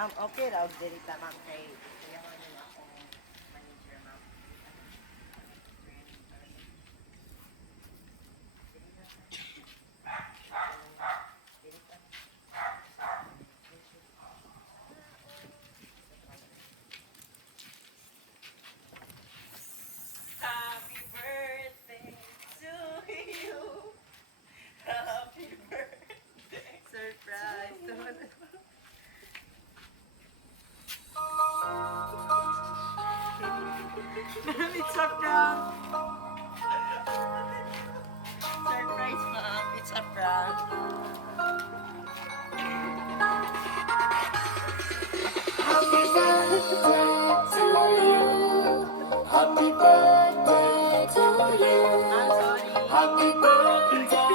Ma'am, okay raw diri ta ma'am kay kaya ko nila akong manager ma'am. Happy birthday to you. Happy birthday. Surprise. It's a prank. Surprise, ma'am. It's a prank. Happy birthday to you. Happy birthday to you. I'm sorry. Happy birthday,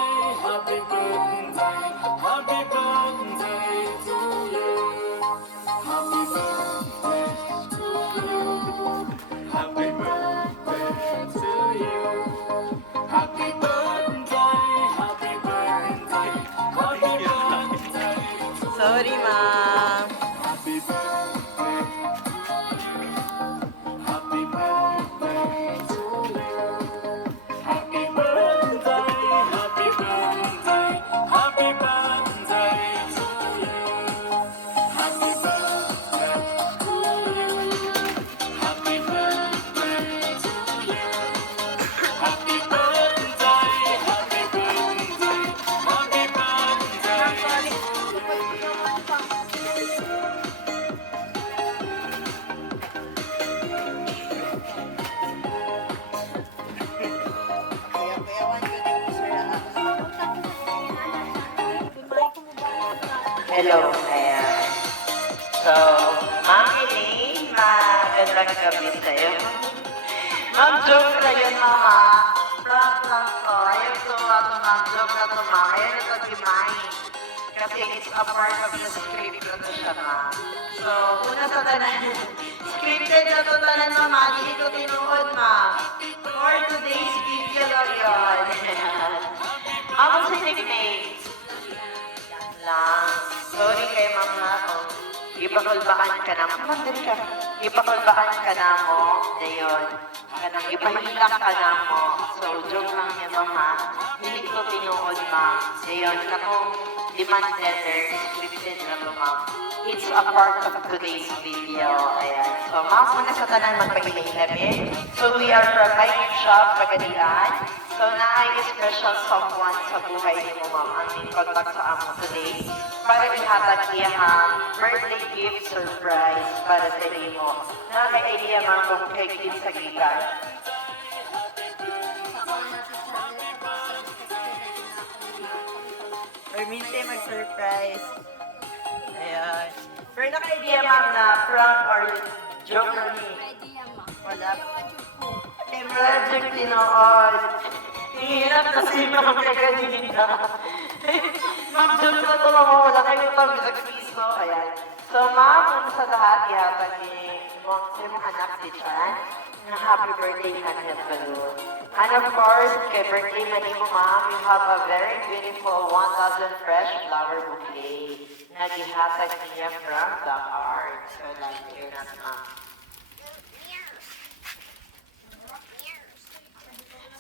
happy birthday, happy birthday to you. Happy birthday to you. Happy birthday to you. Happy birthday, happy birthday, happy birthday to you. Sorry, ma'am. Happy birthday, happy birthday to you. Happy birthday, happy birthday, happy birthday to you. Happy birthday to you. Happy birthday to you. Happy birthday, happy birthday, happy birthday to you. Kaya-kayawan ko din po, sir. Hello, ayan. So, Ma'am Elaine, magandang gabi sa'yo. Ma'am, joke na yun, mama. Prank lang to. Ayaw to, ma'am, joke na to, ma'am. Ayaw na to, gimahin. Kasi it's a part of the script na to siya, ma'am. So, una sa tanan, scripted na to tanan, mama. Hindi ko tinuod, ma'am. For today's video lang yun. Ako si nickname. Lang. Sorry kay ma'am na ako. Ipakulbakan ka na mo. Mandali ka. Ipakulbakan ka na mo. Dayon. Kanang ipahilak ka na mo. So, joke lang niya ma'am ha. Hindi ko tinuod ma'am. Dayon. Katong demand letter. Scripted na to ma'am. It's a part of today's video. Ayan. So, ma'am, muna sa tanan magpahilay-labi. So, we are from Hiking Shop, Pagadian. So, naay special someone sa buhay ni mo, ma'am, ang in-contact sa amo today para ihatag niya ang birthday gift surprise para sa mo. Nakaka-idea, ma'am, kung kay Kim sa gigan. Permite mag-surprise. Ayan. Pero naka-idea, ma'am, na prank or joke ni. Wala. Kay Project Tinood. Hirap kasi mga kaganina. Ma'am, joke na to, ma'am. Wala kayo pang isang piso. Ayan. So, ma'am, kung sa lahat, ihatag ni mong anak si Chan na happy birthday, Hannah Balloon. And of course, kay birthday man mo, ma'am, you have a very beautiful 1,000 fresh flower bouquet na gihatag niya from the heart. So, like, you're not, ma'am.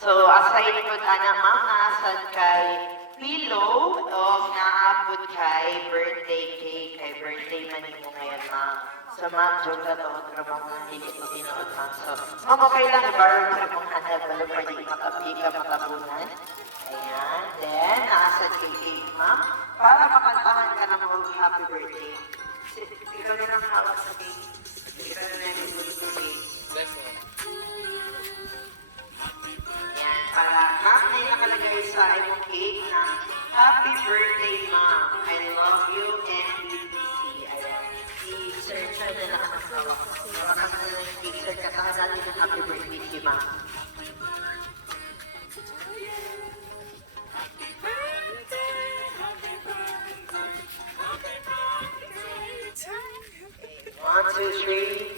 So, aside po ana ma'am, naasad kay Pillow o naabot kay birthday cake, kay birthday man mo ngayon ma'am. So, ma'am, joke na to, pero mga hindi ko tinuod ma'am. So, ma'am, okay lang, i-borrow mo na kung handa pala pwede matapi ka matabunan. Ayan, then, naasad kay cake ma'am, para makantahan ka ng mga happy birthday. Ikaw na lang hawak sa cake. Ikaw na lang yung sa cake. Yan, para ma'am na yung nakalagay sa imong cake na happy birthday ma'am. I love you and BBC. I-search na lang ang hawak. Hawakan mo na yung cake, sir. Katahan natin yung happy birthday kay ma'am. One, two, three.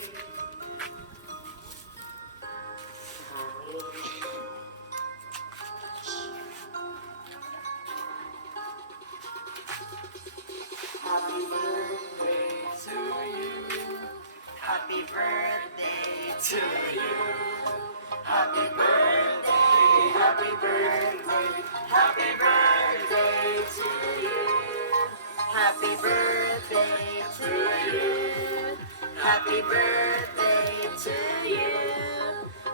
Happy birthday to to you. Happy birthday, happy birthday, happy birthday to you. Happy birthday to you. Happy birthday to you.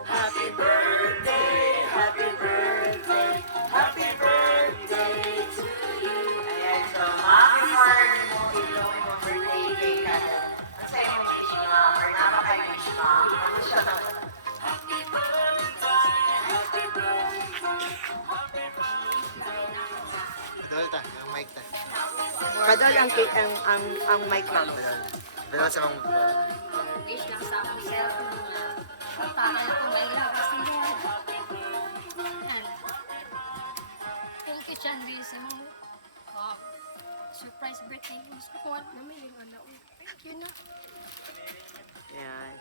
Happy birthday, happy birthday, happy birthday to you. Ayan, so mami Mark, mo ilo mo birthday cake ka. Ang sa'yo mong wish, ma'am, or napaka-wish, ma'am. Ano siya na? Happy birthday, happy birthday, happy birthday. Kadol ta, ang mic ta. Kadol ang cake, ang mic, ma'am. Dalawa sa mga Wish lang sa akong self na para akong mahirap kasi yan. Thank you, Chandy, sa mga surprise birthday. Gusto ko namiling anak. Thank you na. Ayan.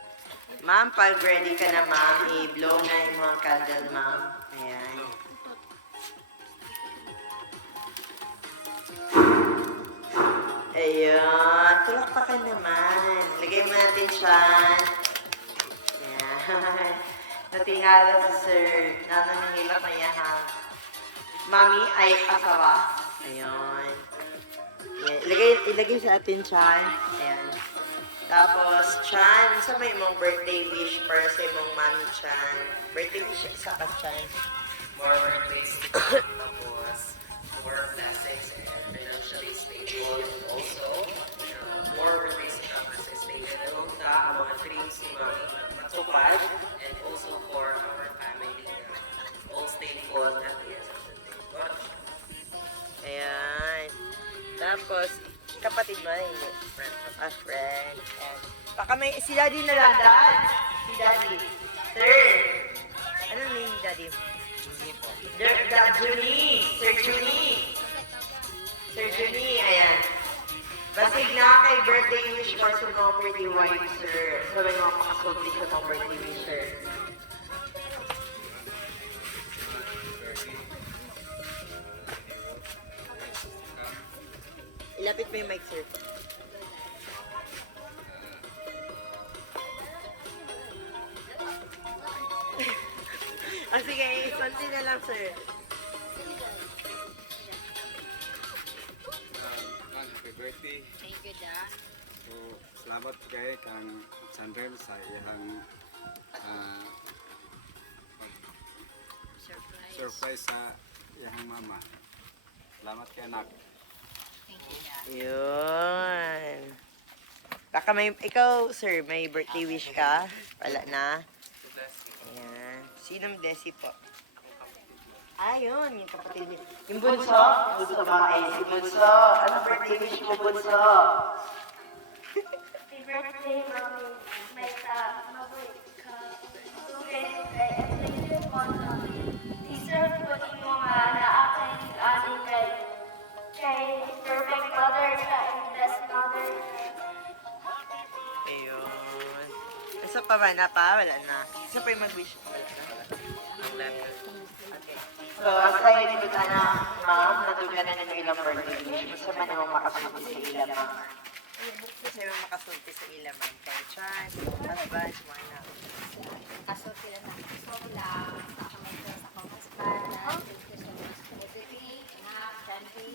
Ma'am, pag ready ka na, ma'am, i-blow na yung mga candle, ma'am. Ayan. Ayun. Tulak pa ka naman. Lagay mo natin siya. Ayan. Natingala si Sir. Nananahilak na yan, ha? Mami ay asawa. Ayun. Ayan. Ilagay sa atin, Chan. Ayan. Tapos, Chan, sa may mong birthday wish para sa mong mami, Chan. Birthday wish sa ka, Chan. More birthdays to come, tapos more blessings and financially stable. And also, more birthdays to come as I stated. Ang mga dreams ni Mami na matupad, and also for our family na all stable at the end of the day. What? Ayan. Tapos, kapatid mo, hindi. A friend. Ayan. Baka may, si Daddy na lang, daan. Si Daddy. Sir. Ano name ni Daddy? Junie. Sir Junie. Sir Junie, ayan. Basig na kay birthday wish ko sa mga pretty wife, sir. So, may mga makasulti sa mga birthday wish, sir. Ilapit mo yung mic, sir. Sige, konti na lang, sir. Happy birthday. Thank you, Da. So, salamat kay kang Sandrel sa iyang Surprise. surprise sa iyang mama. Salamat kay anak. Thank you, Da. Yun. Baka may, ikaw, sir, may birthday wish ka? Wala na? Ayan. Sinong Desi po? Ayun, yung kapatid niya. Yung bunso? Bunso ba kayo? Si bunso. Ano birthday wish mo, bunso? Happy birthday, Mommy. May mabait ka. Sugay kay Enrique Mono. Deserve ko imo nga na aking aning kay perfect mother ka and best mother. Ayun. Isa pa ba na pa? Wala na. Isa pa yung mag-wish. Wala na. Okay. So, ang sa'yo dito sana, ma'am, natugan na ng ilang birthday wish. Gusto man naman makasunti sa ilang, ma'am. Gusto naman makasunti sa ilang, ma'am. Kay Chan, husband, mga anak. Kaso sila na gusto lang sa kamay ko sa akong husband. Thank you so much for everything. Anak, Chandy.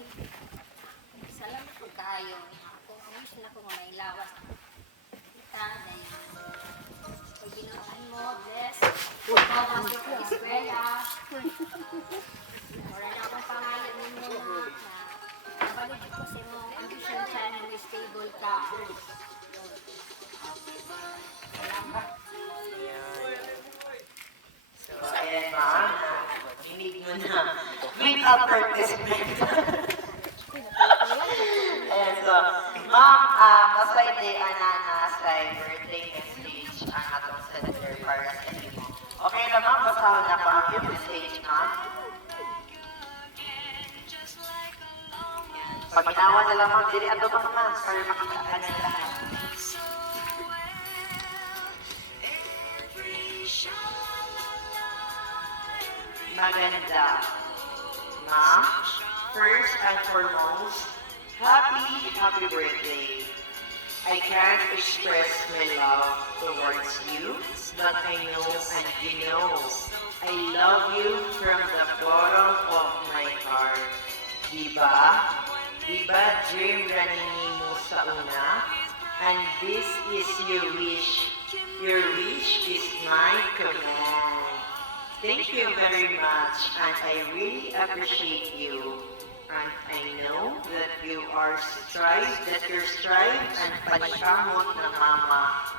Salamat po kayo. Kung wish na ko may lawas kita dahil pag ginawan mo, bless. Bawas ko sa eskwela. Wala na akong pangalan ninyo na balik ko sa mong ambition channel stable ka. Salamat. So, ayan, ma'am. Minig mo na. Meet up participant. Ayan, so, ma'am, masay di ananas ay birthday message ang atong senator para sa inyo. Okay na, ma'am, basahan na pa ang yung message, ma'am. Pag ginawa na lang, ma'am, dili ato bang ma'am, para makita ka na lahat. Maganda. Ma'am, first and foremost, happy birthday. I can't express my love towards you, but I know and you know I love you from the bottom of my heart. Diba? Diba dream running mo sa una? And this is your wish. Your wish is my command. Thank you very much, and I really appreciate you. And I know that you're strive and panikamot ng mama.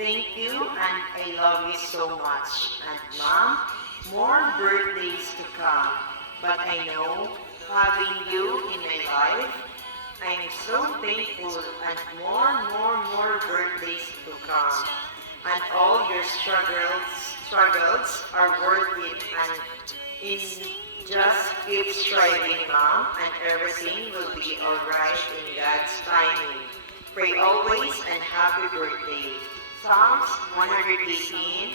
Thank you, and I love you so much. And mom, more birthdays to come. But I know, having you in my life, I'm so thankful, and more birthdays to come. And all your struggles are worth it, and in just keep striving, Mom, and everything will be alright in God's timing. Pray always and happy birthday. Psalms 118:24.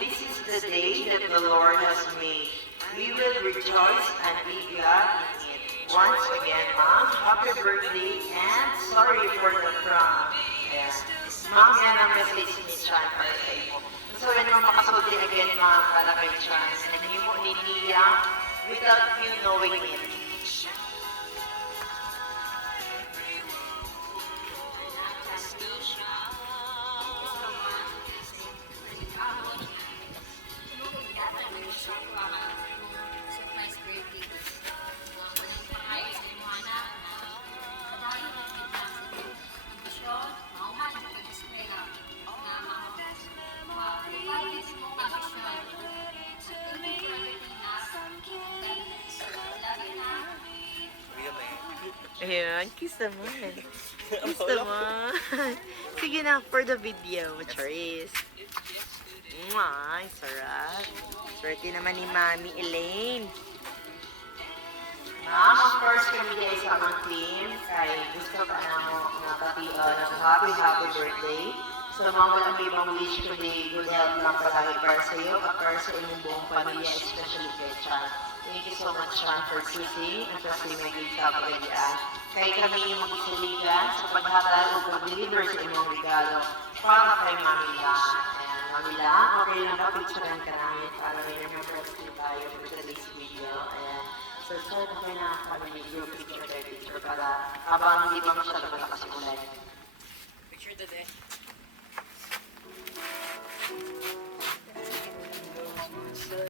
This is the day that the Lord has made. We will rejoice and be glad in it. Once again, Mom, happy birthday and sorry for the prank. Ayan. Ma'am, yan ang message ni Chan para sa iyo. So, when mo makasulti again, Ma'am, para kay Chan, na hindi mo niniya without you knowing it. Surprise birthday. Pangayos sa inyo, anak. Kabayo, ambisyon, mauman, mag-display lang. Na ma-provide mo ang ambisyon. Hindi ko everything na lagi na. Ayan, kiss naman. Kiss naman. Sige na, for the video, Charis. Ay, sarap. Swerte naman ni Mami Elaine. Ma'am, of course, kami guys sa amang team ay gusto ka na mo na ng happy birthday. So, ma'am, walang ibang wish kundi good health lang palagi para sa iyo at para sa inyong buong pamilya, especially kay Chan. Thank you so much, Chan, for choosing and trusting my good kapagalian. Kaya kami yung mag-isaligan sa paghatag o pag-deliver sa inyong regalo para kay Mami Lang. Ayan, Mami Lang, okay lang ba? Picturean ka namin para may remembrance din tayo for today's video. Ayan. So, sir, okay na kami may group picture by picture para habang hindi pa masyado malakas yung ulan. Picture today.